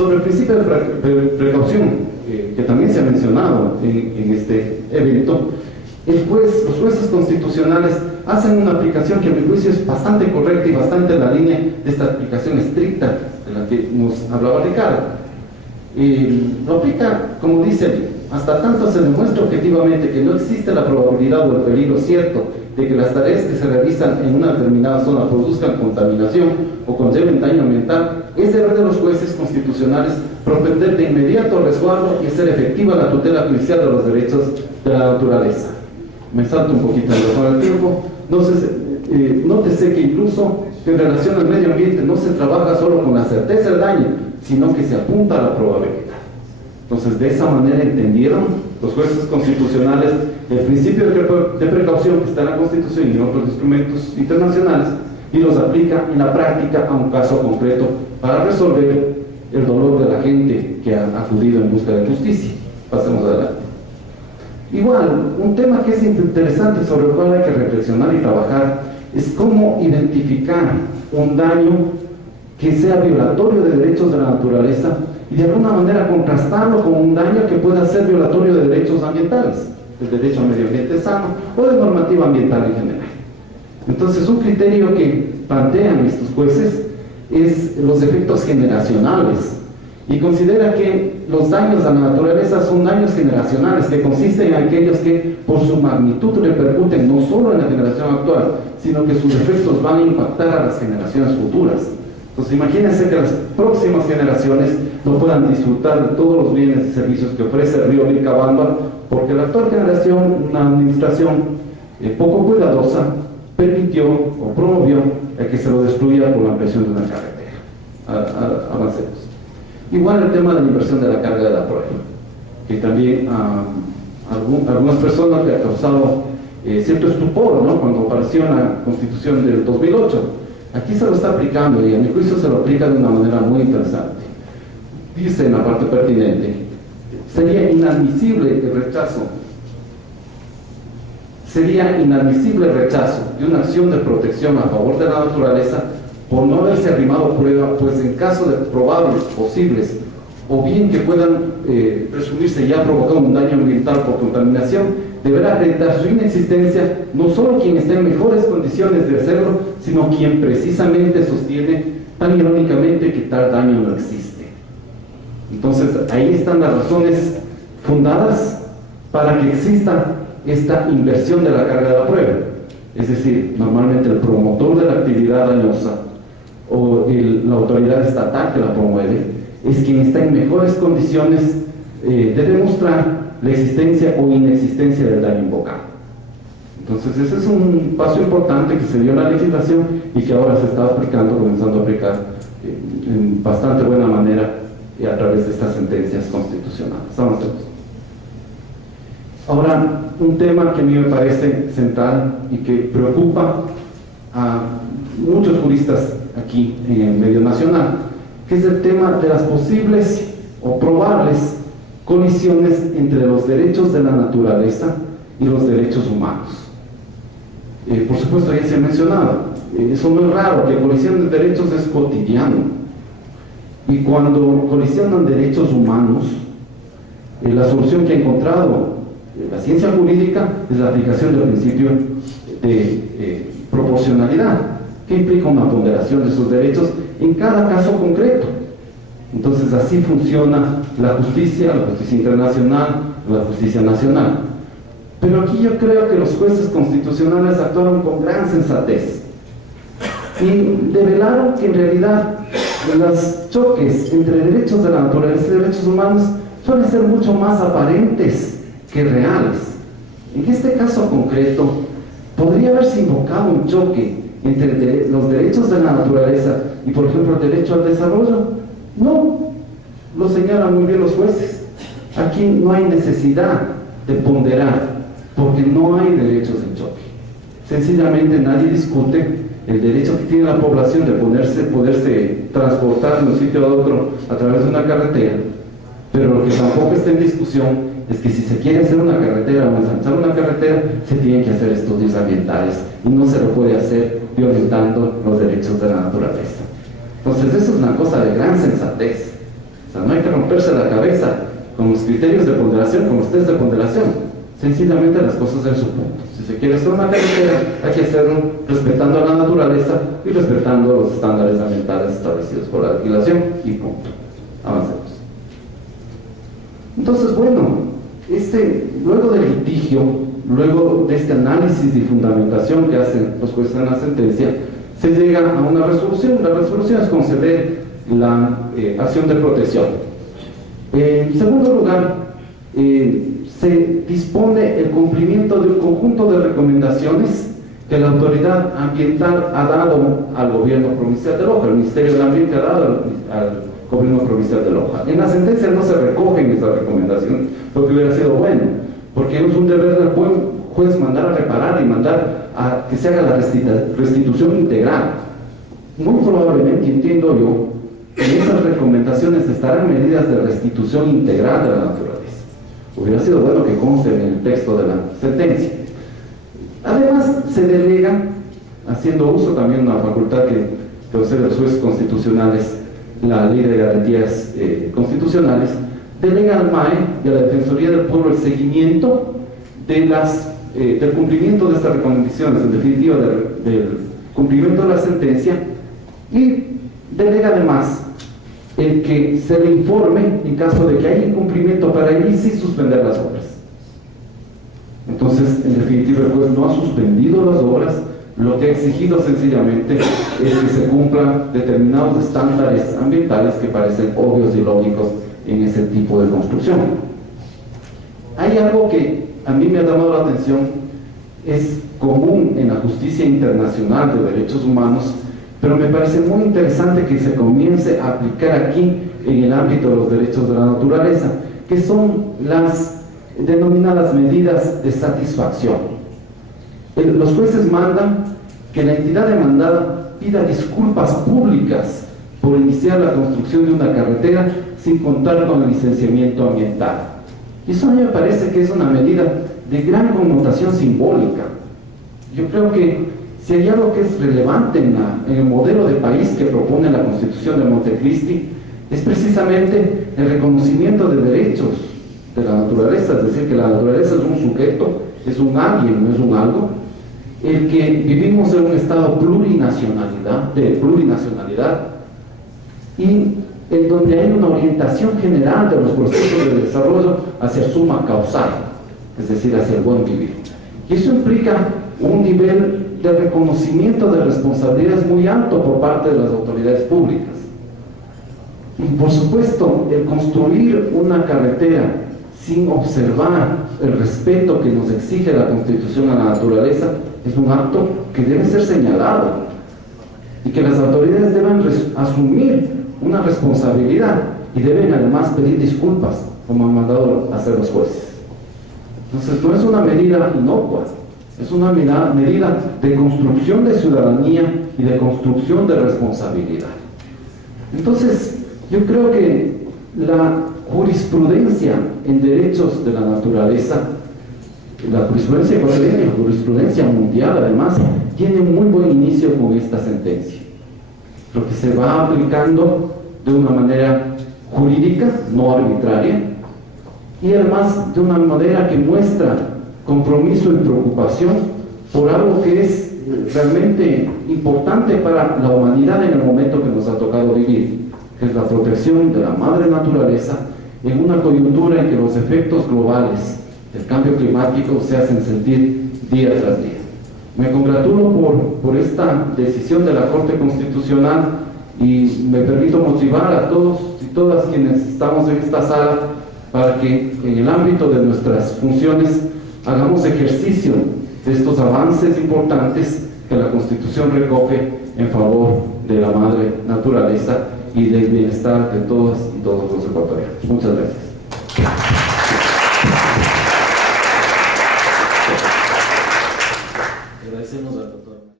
Sobre el principio de precaución, que también se ha mencionado en este evento, los jueces constitucionales hacen una aplicación que a mi juicio es bastante correcta y bastante en la línea de esta aplicación estricta de la que nos hablaba Ricardo. Lo aplica, como dice allí, hasta tanto se demuestra objetivamente que no existe la probabilidad o el peligro cierto de que las tareas que se realizan en una determinada zona produzcan contaminación o conlleven daño ambiental, es deber de los jueces constitucionales propender de inmediato resguardo y hacer efectiva la tutela judicial de los derechos de la naturaleza. Me salto un poquito con el tiempo. Nótese que incluso en relación al medio ambiente no se trabaja solo con la certeza del daño, sino que se apunta a la probabilidad. Entonces, de esa manera entendieron los jueces constitucionales el principio de precaución que está en la Constitución y en otros instrumentos internacionales, y los aplica en la práctica a un caso concreto para resolver el dolor de la gente que ha acudido en busca de justicia. Pasemos adelante. Igual, un tema que es interesante sobre el cual hay que reflexionar y trabajar es cómo identificar un daño que sea violatorio de derechos de la naturaleza y de alguna manera contrastarlo con un daño que pueda ser violatorio de derechos ambientales, el derecho al medio ambiente sano o de normativa ambiental en general. Entonces, un criterio que plantean estos jueces es los efectos generacionales, y considera que los daños a la naturaleza son daños generacionales que consisten en aquellos que por su magnitud repercuten no solo en la generación actual, sino que sus efectos van a impactar a las generaciones futuras. Entonces imagínense que las próximas generaciones no puedan disfrutar de todos los bienes y servicios que ofrece el río Vilcabamba, porque la actual generación, una administración poco cuidadosa, permitió o promovió el que se lo destruya por la ampliación de una carretera. Avancemos. Igual el tema de la inversión de la carga de la prueba, que también algunas personas le ha causado cierto estupor, ¿no?, cuando apareció en la Constitución del 2008. Aquí se lo está aplicando y a mi juicio se lo aplica de una manera muy interesante. Dice en la parte pertinente: sería inadmisible el rechazo de una acción de protección a favor de la naturaleza por no haberse arrimado prueba, pues en caso de probables, posibles, o bien que puedan presumirse ya provocado un daño ambiental por contaminación, deberá acreditar su inexistencia no solo quien está en mejores condiciones de hacerlo, sino quien precisamente sostiene tan irónicamente que tal daño no existe. Entonces, ahí están las razones fundadas para que exista esta inversión de la carga de la prueba. Es decir, normalmente el promotor de la actividad dañosa o la autoridad estatal que la promueve es quien está en mejores condiciones de demostrar la existencia o inexistencia del daño invocado. Entonces ese es un paso importante que se dio en la legislación y que ahora se está aplicando, comenzando a aplicar en bastante buena manera a través de estas sentencias constitucionales. Avancemos. Ahora, un tema que a mí me parece central y que preocupa a muchos juristas aquí en el medio nacional, que es el tema de las posibles o probables colisiones entre los derechos de la naturaleza y los derechos humanos. Por supuesto, ya se ha mencionado, eso no es raro, que colisión de derechos es cotidiano, y cuando colisionan derechos humanos, la solución que ha encontrado la ciencia jurídica es la aplicación del principio de proporcionalidad, que implica una ponderación de sus derechos en cada caso concreto. Entonces así funciona la justicia internacional, la justicia nacional. Pero aquí yo creo que los jueces constitucionales actuaron con gran sensatez y develaron que en realidad los choques entre derechos de la naturaleza y derechos humanos suelen ser mucho más aparentes que reales. En este caso concreto, podría haberse invocado un choque entre los derechos de la naturaleza y, por ejemplo, el derecho al desarrollo. No, lo señalan muy bien los jueces. Aquí no hay necesidad de ponderar, porque no hay derechos en choque. Sencillamente nadie discute el derecho que tiene la población de poderse transportar de un sitio a otro a través de una carretera, pero lo que tampoco está en discusión es que si se quiere hacer una carretera o ensanchar una carretera, se tienen que hacer estudios ambientales y no se lo puede hacer violentando los derechos de la naturaleza. Entonces eso es una cosa de gran sensatez. O sea, no hay que romperse la cabeza con los criterios de ponderación, con los test de ponderación. Sencillamente las cosas en su punto. Si se quiere hacer una carretera, hay que hacerlo respetando a la naturaleza y respetando los estándares ambientales establecidos por la legislación y punto. Avancemos. Entonces, bueno, luego del litigio, luego de este análisis y fundamentación que hacen los jueces en la sentencia, se llega a una resolución. La resolución es conceder la acción de protección. En segundo lugar, se dispone el cumplimiento de un conjunto de recomendaciones que la autoridad ambiental ha dado al gobierno provincial de Loja, el Ministerio del Ambiente ha dado al gobierno provincial de Loja. En la sentencia no se recogen esas recomendaciones, lo que hubiera sido bueno, porque es un deber del juez mandar a reparar y mandar a que se haga la restitución integral. Muy probablemente, entiendo yo, en esas recomendaciones estarán medidas de restitución integral de la naturaleza. Hubiera sido bueno que conste en el texto de la sentencia. Además, se delega, haciendo uso también de una facultad que concede a los jueces constitucionales, la Ley de Garantías Constitucionales, delega al MAE y a la Defensoría del Pueblo el seguimiento de del cumplimiento de estas recomendaciones, en definitiva del cumplimiento de la sentencia, y delega además el que se le informe en caso de que haya incumplimiento para él y sí suspender las obras. Entonces, en definitiva, el juez no ha suspendido las obras, lo que ha exigido sencillamente es que se cumplan determinados estándares ambientales que parecen obvios y lógicos en ese tipo de construcción. Hay algo que a mí me ha llamado la atención, es común en la justicia internacional de derechos humanos, pero me parece muy interesante que se comience a aplicar aquí en el ámbito de los derechos de la naturaleza, que son las denominadas medidas de satisfacción. Los jueces mandan que la entidad demandada pida disculpas públicas por iniciar la construcción de una carretera sin contar con el licenciamiento ambiental. Y eso a mí me parece que es una medida de gran connotación simbólica. Yo creo que si hay algo que es relevante en el modelo de país que propone la Constitución de Montecristi, es precisamente el reconocimiento de derechos de la naturaleza, es decir, que la naturaleza es un sujeto, es un alguien, no es un algo, el que vivimos en un estado de plurinacionalidad y en donde hay una orientación general de los procesos de desarrollo hacia suma causal, es decir, hacia el buen vivir. Y eso implica un nivel de reconocimiento de responsabilidades muy alto por parte de las autoridades públicas. Y por supuesto, el construir una carretera sin observar el respeto que nos exige la Constitución a la naturaleza es un acto que debe ser señalado y que las autoridades deben asumir una responsabilidad y deben además pedir disculpas, como han mandado a hacer los jueces. Entonces, no es una medida inocua, es una medida de construcción de ciudadanía y de construcción de responsabilidad. Entonces, yo creo que la jurisprudencia en derechos de la naturaleza, la jurisprudencia ecuatoriana y la jurisprudencia mundial, además, tiene muy buen inicio con esta sentencia. Lo que se va aplicando de una manera jurídica, no arbitraria, y además de una manera que muestra compromiso y preocupación por algo que es realmente importante para la humanidad en el momento que nos ha tocado vivir, que es la protección de la madre naturaleza en una coyuntura en que los efectos globales del cambio climático se hacen sentir día tras día. Me congratulo por esta decisión de la Corte Constitucional y me permito motivar a todos y todas quienes estamos en esta sala para que en el ámbito de nuestras funciones hagamos ejercicio de estos avances importantes que la Constitución recoge en favor de la madre naturaleza y del bienestar de todas y todos los ecuatorianos. Muchas gracias. Agradecemos al doctor.